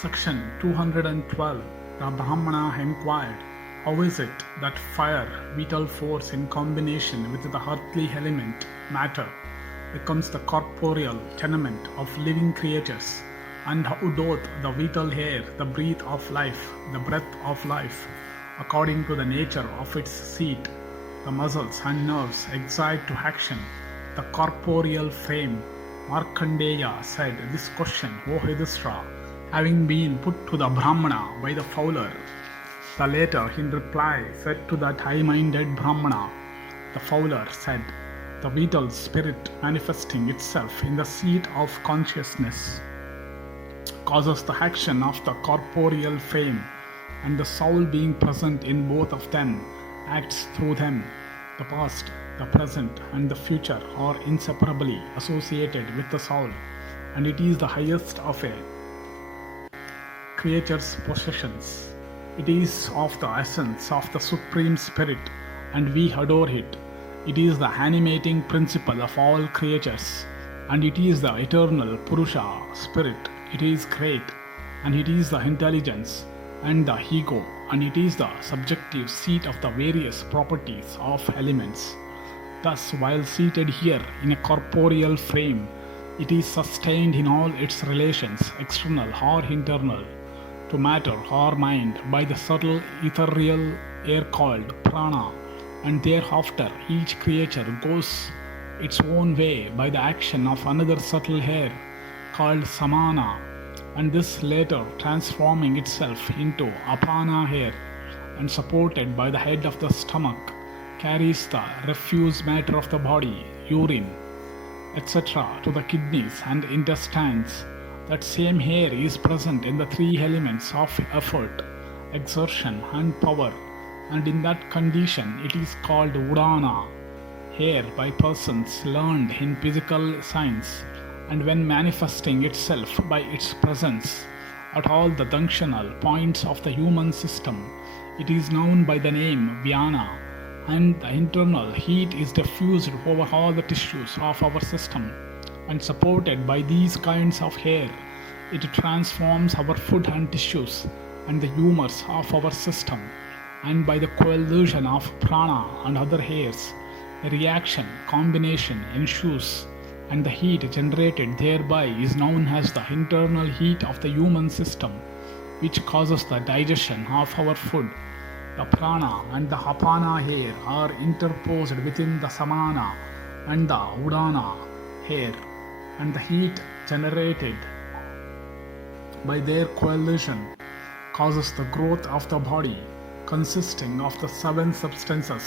Section 212. The Brahmana enquired, how is it that fire, vital force in combination with the earthly element, matter, becomes the corporeal tenement of living creatures, and how doth the vital air, the breath of life, the breath of life, according to the nature of its seat, the muscles and nerves excite to action, the corporeal frame. Markandeya said this question, O Yudhishthira, having been put to the Brahmana by the fowler. The latter, in reply, said to that high-minded Brahmana, the fowler said, the vital spirit manifesting itself in the seat of consciousness causes the action of the corporeal frame, and the soul being present in both of them acts through them. The past, the present, and the future are inseparably associated with the soul, and it is the highest of a creature's possessions. It is of the essence of the Supreme Spirit, and we adore it. It is the animating principle of all creatures, and it is the eternal Purusha Spirit. It is great, and it is the intelligence and the ego, and it is the subjective seat of the various properties of elements. Thus, while seated here in a corporeal frame, it is sustained in all its relations, external or internal, to matter or mind by the subtle ethereal air called prana, and thereafter each creature goes its own way by the action of another subtle air called samana, and this later transforming itself into apana air, and supported by the head of the stomach, carries the refuse matter of the body, urine, etc., to the kidneys and intestines. That same air is present in the three elements of effort, exertion, and power, and in that condition it is called udana, air, by persons learned in physical science, and when manifesting itself by its presence at all the junctional points of the human system, it is known by the name Vana, and the internal heat is diffused over all the tissues of our system, and supported by these kinds of air, it transforms our food and tissues and the humors of our system, and by the coalition of prana and other airs, a reaction combination ensues, and the heat generated thereby is known as the internal heat of the human system, which causes the digestion of our food. The prana and the apana air are interposed within the samana and the udana air, and the heat generated by their coalition causes the growth of the body, consisting of the 7 substances,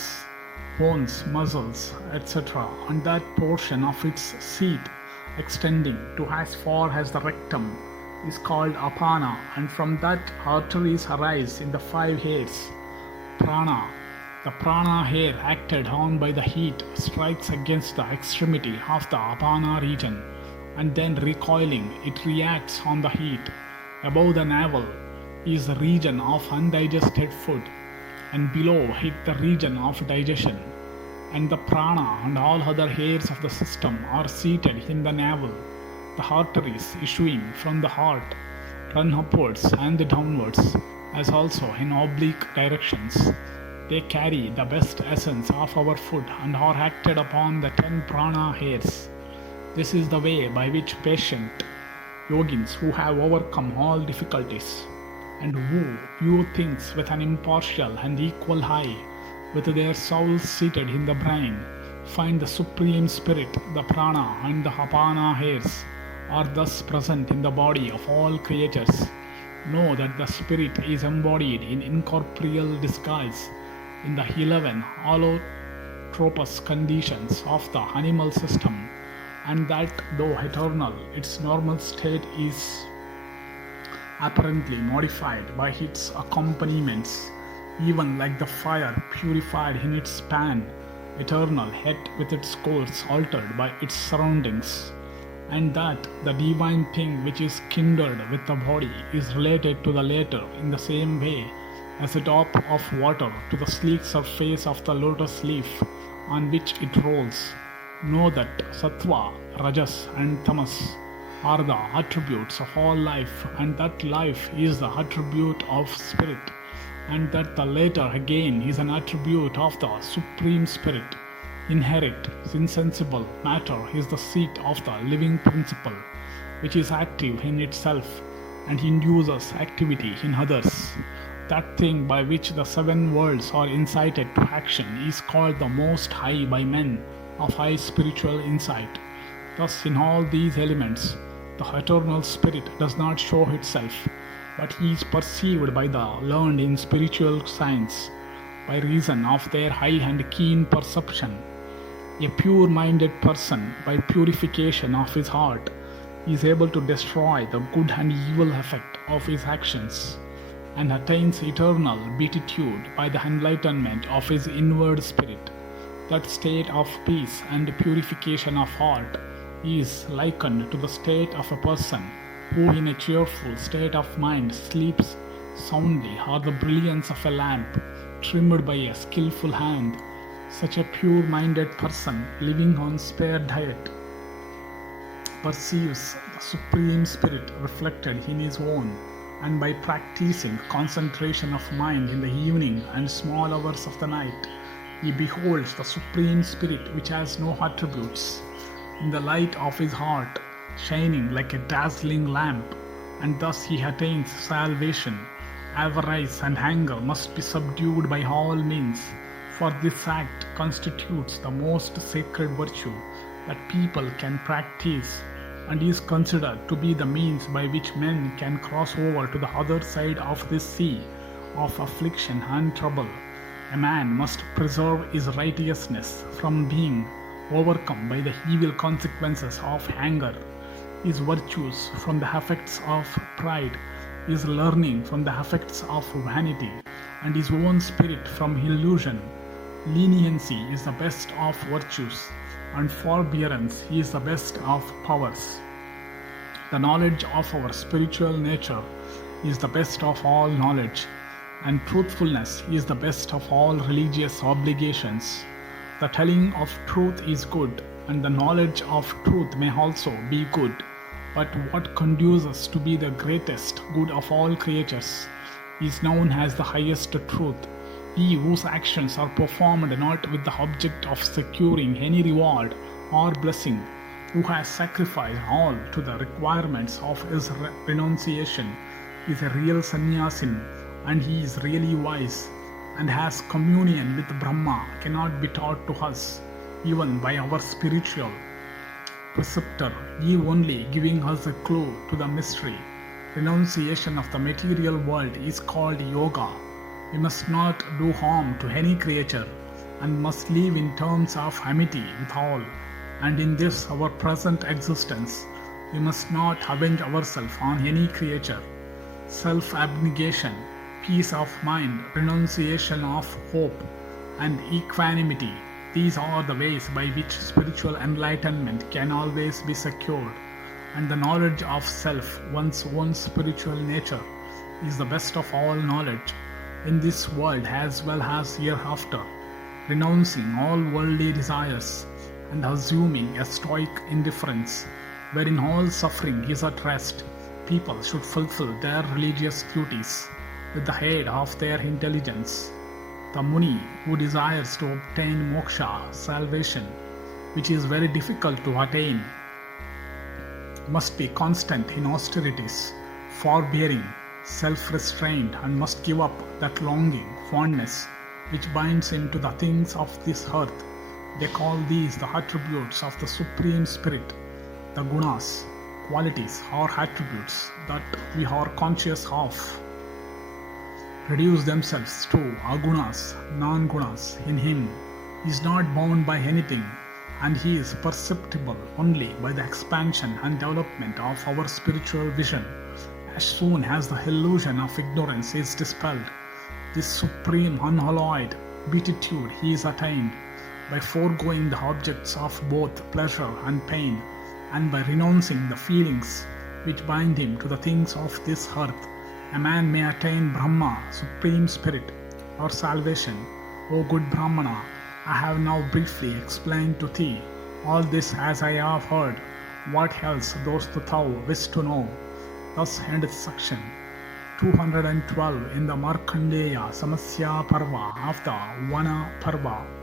bones, muscles, etc., and that portion of its seat extending to as far as the rectum is called apana, and from that arteries arise in the 5 hairs. Prana. The prana hair acted on by the heat strikes against the extremity of the apana region, and then recoiling it reacts on the heat. Above the navel is the region of undigested food, and below it the region of digestion, and the prana and all other hairs of the system are seated in the navel. The arteries issuing from the heart run upwards and downwards, as also in oblique directions. They carry the best essence of our food and are acted upon the 10 prana hairs. This is the way by which patient yogins who have overcome all difficulties and who view things with an impartial and equal eye, with their souls seated in the brain, find the Supreme Spirit, the prana and the apana hairs are thus present in the body of all creatures. Know that the spirit is embodied in incorporeal disguise in the 11 allotropous conditions of the animal system, and that though eternal, its normal state is apparently modified by its accompaniments, even like the fire purified in its pan, eternal yet with its course altered by its surroundings, and that the divine thing which is kindred with the body is related to the latter in the same way as a drop of water to the sleek surface of the lotus leaf on which it rolls. Know that sattva, rajas and tamas are the attributes of all life, and that life is the attribute of spirit, and that the latter again is an attribute of the Supreme Spirit. Inherent, insensible matter is the seat of the living principle, which is active in itself and induces activity in others. That thing by which the seven worlds are incited to action is called the Most High by men of high spiritual insight. Thus, in all these elements, the eternal spirit does not show itself, but he is perceived by the learned in spiritual science by reason of their high and keen perception. A pure-minded person, by purification of his heart, is able to destroy the good and evil effect of his actions, and attains eternal beatitude by the enlightenment of his inward spirit. That state of peace and purification of heart is likened to the state of a person who in a cheerful state of mind sleeps soundly, or the brilliance of a lamp trimmed by a skillful hand. Such a pure-minded person living on spare diet perceives the Supreme Spirit reflected in his own, and by practicing concentration of mind in the evening and small hours of the night, he beholds the Supreme Spirit which has no attributes in the light of his heart, shining like a dazzling lamp, and thus he attains salvation. Avarice and anger must be subdued by all means, for this act constitutes the most sacred virtue that people can practice, and is considered to be the means by which men can cross over to the other side of this sea of affliction and trouble. A man must preserve his righteousness from being overcome by the evil consequences of anger, his virtues from the effects of pride, his learning from the effects of vanity, and his own spirit from illusion. Leniency is the best of virtues, and forbearance is the best of powers. The knowledge of our spiritual nature is the best of all knowledge, and truthfulness is the best of all religious obligations. The telling of truth is good, and the knowledge of truth may also be good. But what conduces to be the greatest good of all creatures is known as the highest truth. He whose actions are performed not with the object of securing any reward or blessing, who has sacrificed all to the requirements of his renunciation, is a real sannyasin, and he is really wise, and has communion with Brahma, cannot be taught to us even by our spiritual preceptor, he only giving us a clue to the mystery. Renunciation of the material world is called yoga. We must not do harm to any creature, and must live in terms of amity with all. And in this our present existence, we must not avenge ourselves on any creature. Self-abnegation, peace of mind, renunciation of hope, and equanimity, these are the ways by which spiritual enlightenment can always be secured. And the knowledge of self, one's own spiritual nature, is the best of all knowledge, in this world as well as hereafter. Renouncing all worldly desires, and assuming a stoic indifference, wherein all suffering is at rest, people should fulfill their religious duties with the aid of their intelligence. The Muni who desires to obtain moksha, salvation, which is very difficult to attain, must be constant in austerities, forbearing, self-restrained, and must give up that longing, fondness, which binds him to the things of this earth. They call these the attributes of the Supreme Spirit, the gunas, qualities or attributes that we are conscious of. Reduce themselves to agunas, non-gunas in him. He is not bound by anything, and he is perceptible only by the expansion and development of our spiritual vision. As soon as the illusion of ignorance is dispelled, this supreme unalloyed beatitude he is attained by foregoing the objects of both pleasure and pain, and by renouncing the feelings which bind him to the things of this earth. A man may attain Brahma, Supreme Spirit, or salvation. O good Brahmana, I have now briefly explained to thee all this as I have heard. What else dost thou wish to know? Thus ends section 212 in the Markandeya-Samasya Parva of the Vana Parva.